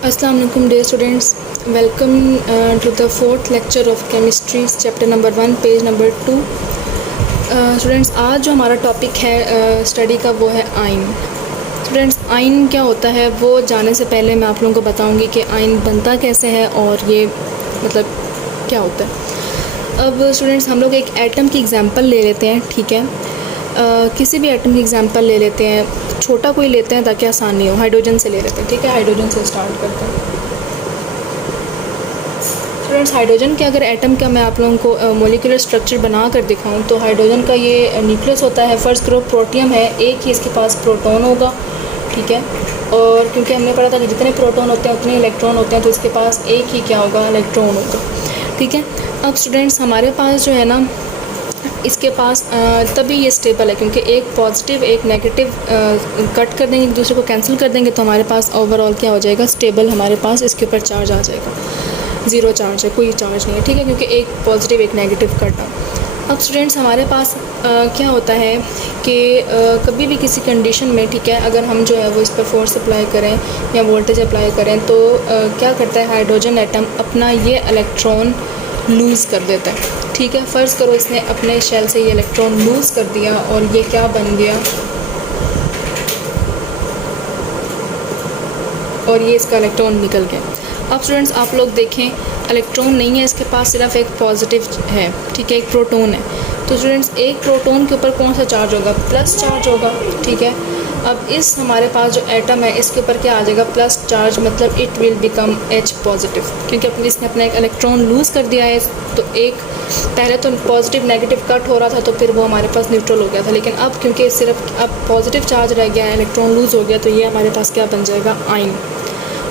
अस्सलाम वालेकुम dear students, welcome to the fourth lecture of chemistry chapter number 1 page number 2। Students, आज जो हमारा टॉपिक है स्टडी का वो है आयन। स्टूडेंट्स, आयन क्या होता है वो जाने से पहले मैं आप लोगों को बताऊंगी कि आयन बनता कैसे है और ये मतलब क्या होता है। अब स्टूडेंट्स, हम लोग एक एटम की एग्जांपल ले लेते हैं, ठीक है। किसी भी एटम की एग्जांपल ले लेते हैं, छोटा कोई लेते हैं ताकि आसानी हो। हाइड्रोजन से ले लेते हैं, ठीक है। हाइड्रोजन से स्टार्ट करते हैं। स्टूडेंट्स, हाइड्रोजन के अगर एटम का मैं आप लोगों को मॉलिक्यूलर स्ट्रक्चर बना कर दिखाऊं तो हाइड्रोजन का ये न्यूक्लियस होता है। फर्स्ट ग्रुप प्रोटियम है, एक ही इसके पास प्रोटॉन होगा, ठीक है। और क्योंकि हमने पढ़ा था कि जितने प्रोटॉन होते हैं उतने इलेक्ट्रॉन होते हैं, तो इसके पास एक ही क्या होगा, इलेक्ट्रॉन होगा, ठीक है। अब स्टूडेंट्स, हमारे पास जो है ना, इसके पास तभी ये स्टेबल है क्योंकि एक पॉजिटिव एक नेगेटिव कट कर देंगे, एक दूसरे को कैंसिल कर देंगे तो हमारे पास ओवरऑल क्या हो जाएगा, स्टेबल। हमारे पास इसके ऊपर चार्ज आ जाएगा, ज़ीरो चार्ज है, कोई चार्ज नहीं है, ठीक है, क्योंकि एक पॉजिटिव एक नेगेटिव कट है। अब स्टूडेंट्स, हमारे पास क्या होता है कि कभी भी किसी कंडीशन में, ठीक है, अगर हम जो है वो इस पर फोर्स अप्लाई करें या वोल्टेज अप्लाई करें तो क्या करता है हाइड्रोजन एटम, अपना ये इलेक्ट्रॉन लूज़ कर देता है, ठीक है। फ़र्ज़ करो इसने अपने शेल से ये इलेक्ट्रॉन लूज़ कर दिया और ये क्या बन गया, और ये इसका इलेक्ट्रॉन निकल गया। अब स्टूडेंट्स, आप लोग देखें, इलेक्ट्रॉन नहीं है इसके पास, सिर्फ एक पॉजिटिव है, ठीक है, एक प्रोटॉन है। तो स्टूडेंट्स, एक प्रोटॉन के ऊपर कौन सा चार्ज होगा, प्लस चार्ज होगा, ठीक है। अब इस हमारे पास जो एटम है इसके ऊपर क्या आ जाएगा, प्लस चार्ज, मतलब it will become H positive, क्योंकि अपने इसने अपना एक इलेक्ट्रॉन लूज़ कर दिया है। तो एक पहले तो पॉजिटिव नेगेटिव कट हो रहा था तो फिर वो हमारे पास न्यूट्रल हो गया था, लेकिन अब क्योंकि सिर्फ अब पॉजिटिव चार्ज रह गया है, इलेक्ट्रॉन लूज़ हो गया, तो ये हमारे पास क्या बन जाएगा, आयन।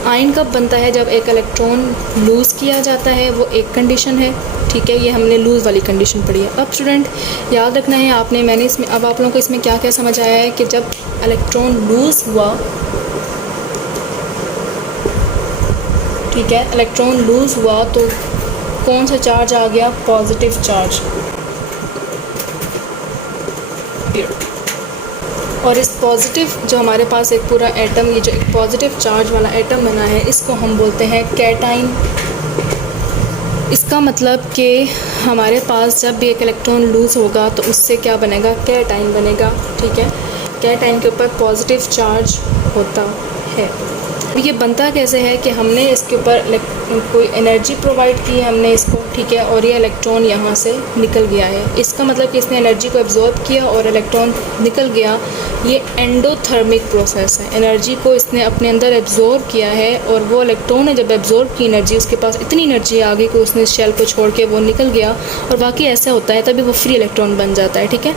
आयन कब बनता है, जब एक इलेक्ट्रॉन लूज़ किया जाता है, वो एक कंडीशन है, ठीक है। ये हमने लूज़ वाली कंडीशन पढ़ी है। अब स्टूडेंट याद रखना है आपने, मैंने इसमें अब आप लोगों को इसमें क्या क्या समझ आया है कि जब इलेक्ट्रॉन लूज़ हुआ, ठीक है, इलेक्ट्रॉन लूज़ हुआ तो कौन सा चार्ज आ गया, पॉजिटिव चार्ज। और इस पॉजिटिव जो हमारे पास एक पूरा एटम, ये जो एक पॉजिटिव चार्ज वाला एटम बना है, इसको हम बोलते हैं कैटाइन। इसका मतलब कि हमारे पास जब भी एक इलेक्ट्रॉन लूज़ होगा तो उससे क्या बनेगा, कैटाइन बनेगा, ठीक है। कैटाइन के ऊपर पॉजिटिव चार्ज होता है। ये बनता कैसे है कि हमने इसके ऊपर कोई एनर्जी प्रोवाइड की है हमने इसको, ठीक है, और ये इलेक्ट्रॉन यहाँ से निकल गया है। इसका मतलब कि इसने एनर्जी को एब्जॉर्ब किया और इलेक्ट्रॉन निकल गया। ये एंडोथर्मिक प्रोसेस है, एनर्जी को इसने अपने अंदर एब्जॉर्ब किया है, और वो इलेक्ट्रॉन ने जब एब्जॉर्ब की एनर्जी, उसके पास इतनी एनर्जी आ गई कि उसने इस शेल को छोड़ के वो निकल गया, और बाकी ऐसा होता है तभी वो फ्री इलेक्ट्रॉन बन जाता है, ठीक है।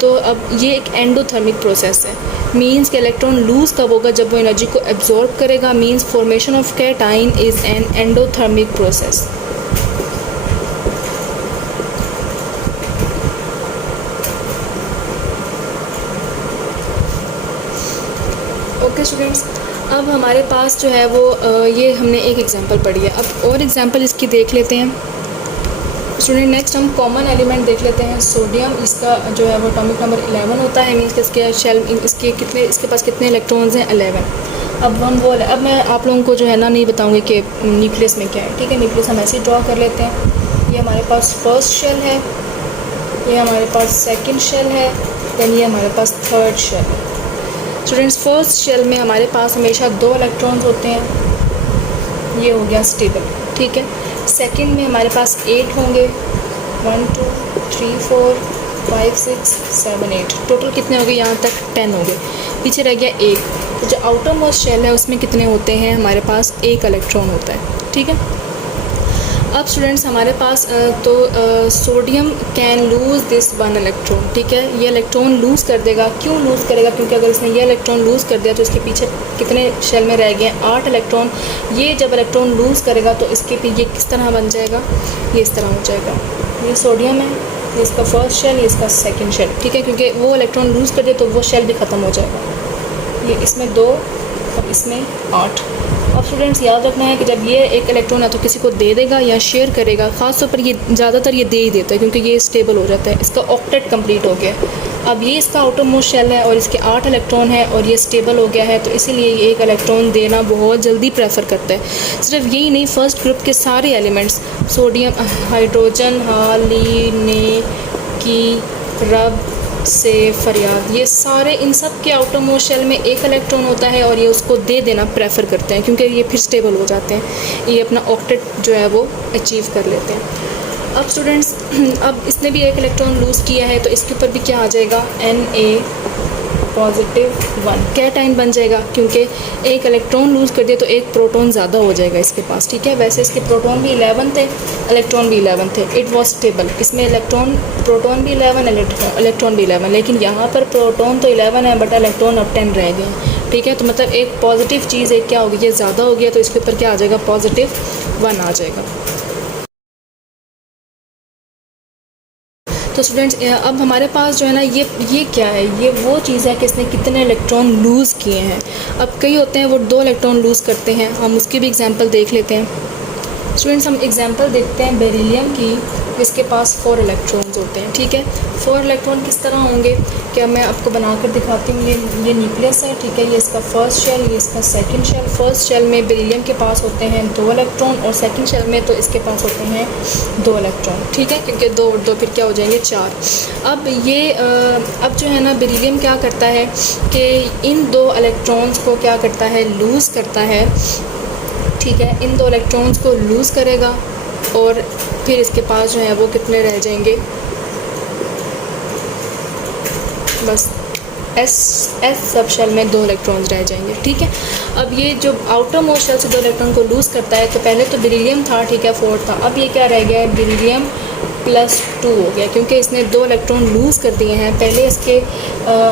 तो अब ये एक एंडोथर्मिक प्रोसेस है, मीन्स कि इलेक्ट्रॉन लूज़ कब होगा, जब वो एनर्जी को एब्जॉर्ब करेगा, means formation of cation is an endothermic process. Okay students, अब हमारे पास जो है वो ये हमने एक एग्जांपल पढ़ी है। अब और एग्जांपल इसकी देख लेते हैं स्टूडेंट। नेक्स्ट हम कॉमन एलिमेंट देख लेते हैं, सोडियम। इसका जो है वो एटॉमिक नंबर 11 होता है, मीन्स कि इसके शेल इसके पास कितने इलेक्ट्रॉन्स हैं, 11। अब मैं आप लोगों को जो है ना नहीं बताऊंगी कि न्यूक्लियस में क्या है, ठीक है। न्यूक्लियस हम ऐसे ही ड्रॉ कर लेते हैं। ये हमारे पास फर्स्ट शेल है, ये हमारे पास सेकेंड शेल है, दैन ये हमारे पास थर्ड शेल है। स्टूडेंट्स, फर्स्ट शेल में हमारे पास हमेशा 2 इलेक्ट्रॉन्स होते हैं, ये हो गया स्टेबल, ठीक है। सेकंड में हमारे पास 8 होंगे, 1 2 3 4 5 6 7 8, टोटल कितने हो गए यहाँ तक, 10 हो गए। पीछे रह गया 1। तो जो आउटर मोस्ट शेल है उसमें कितने होते हैं, हमारे पास 1 इलेक्ट्रॉन होता है, ठीक है। अब स्टूडेंट्स, हमारे पास sodium can lose this 1 electron, ठीक है। ये इलेक्ट्रॉन लूज़ कर देगा। क्यों लूज़ करेगा, क्योंकि अगर इसने ये इलेक्ट्रॉन लूज़ कर दिया तो इसके पीछे कितने शेल में रह गए, 8 इलेक्ट्रॉन। ये जब इलेक्ट्रॉन लूज़ करेगा तो इसके पीछे ये किस तरह बन जाएगा, ये इस तरह हो जाएगा। ये सोडियम है, ये इसका फर्स्ट शेल, ये इसका सेकेंड शेल, ठीक है, क्योंकि वो इलेक्ट्रॉन लूज़ कर दिया तो वो शेल भी ख़त्म हो जाएगा। ये इसमें 2 और इसमें 8। अब स्टूडेंट्स याद रखना है कि जब ये एक इलेक्ट्रॉन है तो किसी को दे देगा या शेयर करेगा। ख़ास तौर पर ये ज़्यादातर ये दे ही देता है क्योंकि ये स्टेबल हो जाता है। इसका ऑक्टेट कंप्लीट हो गया, अब ये इसका आउटरमोस्ट शेल है और इसके 8 इलेक्ट्रॉन है और ये स्टेबल हो गया है, तो इसीलिए ये एक इलेक्ट्रॉन देना बहुत जल्दी प्रेफर करता है। सिर्फ यही नहीं, फर्स्ट ग्रुप के सारे एलिमेंट्स सोडियम, हाइड्रोजन, हाली, ने, की, रब से फरियाद, ये सारे इन सब के आउटरमोस्ट शेल में एक इलेक्ट्रॉन होता है और ये उसको दे देना प्रेफर करते हैं क्योंकि ये फिर स्टेबल हो जाते हैं, ये अपना ऑक्टेट जो है वो अचीव कर लेते हैं। अब स्टूडेंट्स, अब इसने भी एक इलेक्ट्रॉन लूज़ किया है तो इसके ऊपर भी क्या आ जाएगा, Na+1 कैटाइन बन जाएगा, क्योंकि एक इलेक्ट्रॉन लूज़ कर दिया तो एक प्रोटॉन ज़्यादा हो जाएगा इसके पास, ठीक है। वैसे इसके प्रोटॉन भी 11 थे, इलेक्ट्रॉन भी 11 थे, इट वाज स्टेबल। इसमें प्रोटॉन भी 11, इलेक्ट्रॉन भी 11, लेकिन यहाँ पर प्रोटॉन तो 11 है बट इलेक्ट्रॉन अब 10 रह गए, ठीक है। तो मतलब एक पॉजिटिव चीज़ एक क्या होगी, ये ज़्यादा हो गया तो इसके ऊपर क्या आ जाएगा, +1 आ जाएगा। तो स्टूडेंट्स, अब हमारे पास जो है ना ये क्या है, ये वो चीज़ है कि इसने कितने इलेक्ट्रॉन लूज़ किए हैं। अब कई होते हैं वो 2 इलेक्ट्रॉन लूज़ करते हैं, हम उसकी भी एग्जांपल देख लेते हैं। स्टूडेंट्स, हम एग्जांपल देखते हैं बेरिलियम की, जिसके पास 4 इलेक्ट्रॉन्स होते हैं, ठीक है। 4 इलेक्ट्रॉन किस तरह होंगे, क्या मैं आपको बनाकर दिखाती हूँ। ये न्यूक्लियस है, ठीक है, ये इसका फर्स्ट शेल, ये इसका सेकंड शेल। फर्स्ट शेल में बेरिलियम के पास होते हैं 2 इलेक्ट्रॉन और सेकंड शेल में तो इसके पास होते हैं 2 इलेक्ट्रॉन, ठीक है, क्योंकि 2 और 2 फिर क्या हो जाएंगे, 4। अब जो है ना बेरिलियम क्या करता है कि इन 2 इलेक्ट्रॉन्स को क्या करता है, लूज़ करता है, ठीक है। इन 2 इलेक्ट्रॉन्स को लूज़ करेगा और फिर इसके पास जो है वो कितने रह जाएंगे, बस एस सब शेल में 2 इलेक्ट्रॉन्स रह जाएंगे, ठीक है। अब ये जो आउटर मोस्ट शेल से 2 इलेक्ट्रॉन को लूज़ करता है, तो पहले तो बेरिलियम था, ठीक है, 4 था, अब ये क्या रह गया है, बेरिलियम +2 हो गया, क्योंकि इसने 2 इलेक्ट्रॉन लूज़ कर दिए हैं। पहले इसके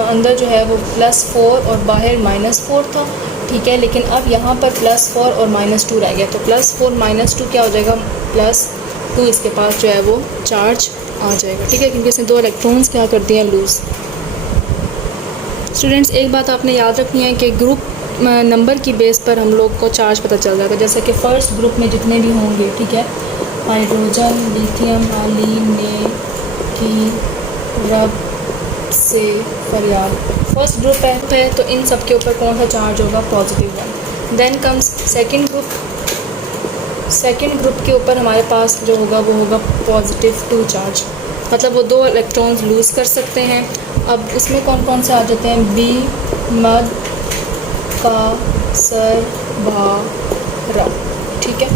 अंदर जो है वो +4 और बाहर -4 था, ठीक है, लेकिन अब यहाँ पर +4 और -2 रह गया, तो +4 -2 क्या हो जाएगा, +2 इसके पास जो है वो चार्ज आ जाएगा, ठीक है, क्योंकि इसने 2 इलेक्ट्रॉन्स क्या कर दिए हैं, लूज़। स्टूडेंट्स, एक बात आपने याद रखनी है कि ग्रुप नंबर की बेस पर हम लोग को चार्ज पता चल जाएगा। जैसे कि फ़र्स्ट ग्रुप में जितने भी होंगे, ठीक है, हाइड्रोजन, लिथियम, हाली, ने, की, रब से फरियाद, फर्स्ट ग्रुप है तो इन सब के ऊपर कौन सा चार्ज होगा, +1। देन कम्स सेकंड ग्रुप के ऊपर हमारे पास जो होगा वो होगा +2 चार्ज, मतलब वो 2 इलेक्ट्रॉन्स लूज़ कर सकते हैं। अब उसमें कौन कौन से आ जाते हैं, बी, मद, का, सर, भा, रा, ठीक है।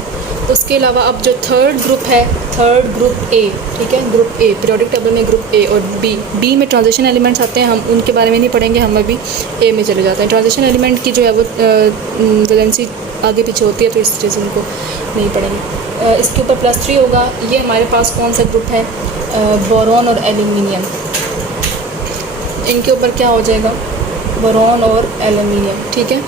उसके अलावा अब जो थर्ड ग्रुप है, थर्ड ग्रुप ए, ठीक है, ग्रुप ए, पीरियोडिक टेबल में ग्रुप ए और बी में ट्रांजिशन एलिमेंट्स आते हैं, हम उनके बारे में नहीं पढ़ेंगे, हम अभी ए में चले जाते हैं। ट्रांजिशन एलिमेंट की जो है वो वैलेंसी आगे पीछे होती है, तो इस वजह से उनको नहीं पढ़ेंगे। इसके ऊपर +3 होगा। ये हमारे पास कौन सा ग्रुप है, बोरॉन और एल्यूमिनियम, इनके ऊपर क्या हो जाएगा, बोरॉन और एल्यूमिनियम, ठीक है।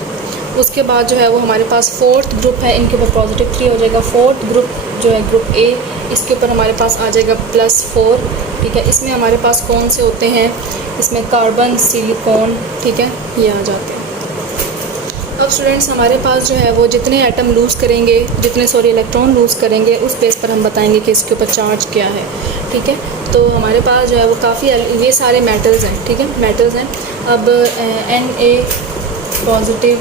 उसके बाद जो है वो हमारे पास फोर्थ ग्रुप है, इनके ऊपर +3 हो जाएगा। फोर्थ ग्रुप जो है ग्रुप ए, इसके ऊपर हमारे पास आ जाएगा +4, ठीक है। इसमें हमारे पास कौन से होते हैं, इसमें कार्बन, सिलिकॉन, ठीक है, ये आ जाते हैं। अब स्टूडेंट्स, हमारे पास जो है वो जितने एटम लूज़ करेंगे, इलेक्ट्रॉन लूज़ करेंगे, उस बेस पर हम बताएंगे कि इसके ऊपर चार्ज क्या है, ठीक है। तो हमारे पास जो है वो काफ़ी, ये सारे मेटल्स हैं, ठीक है, मेटल्स हैं। अब Na पॉजिटिव,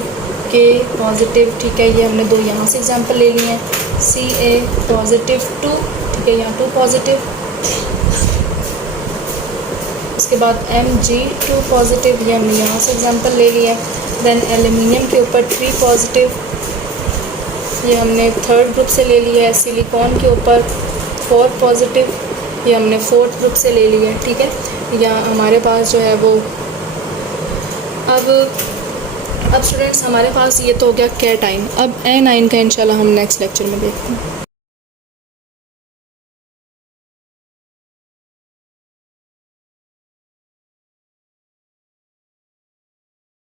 K पॉजिटिव, ठीक है, ये हमने 2 यहाँ से एग्जांपल ले लिए हैं। Ca +2, ठीक है, यहाँ 2 पॉजिटिव। उसके बाद Mg2 पॉजिटिव, ये हमने यहाँ से एग्जांपल ले लिया है। देन एल्यूमिनियम के ऊपर 3 पॉजिटिव, ये हमने थर्ड ग्रुप से ले लिया है। सिलिकॉन के ऊपर 4 पॉजिटिव, ये हमने फोर्थ ग्रुप से ले लिया है, ठीक है। यहाँ हमारे पास जो है वो अब स्टूडेंट्स, हमारे पास ये तो हो गया कैटाइन। अब एनाइन का इंशाल्लाह हम नेक्स्ट लेक्चर में देखते हैं।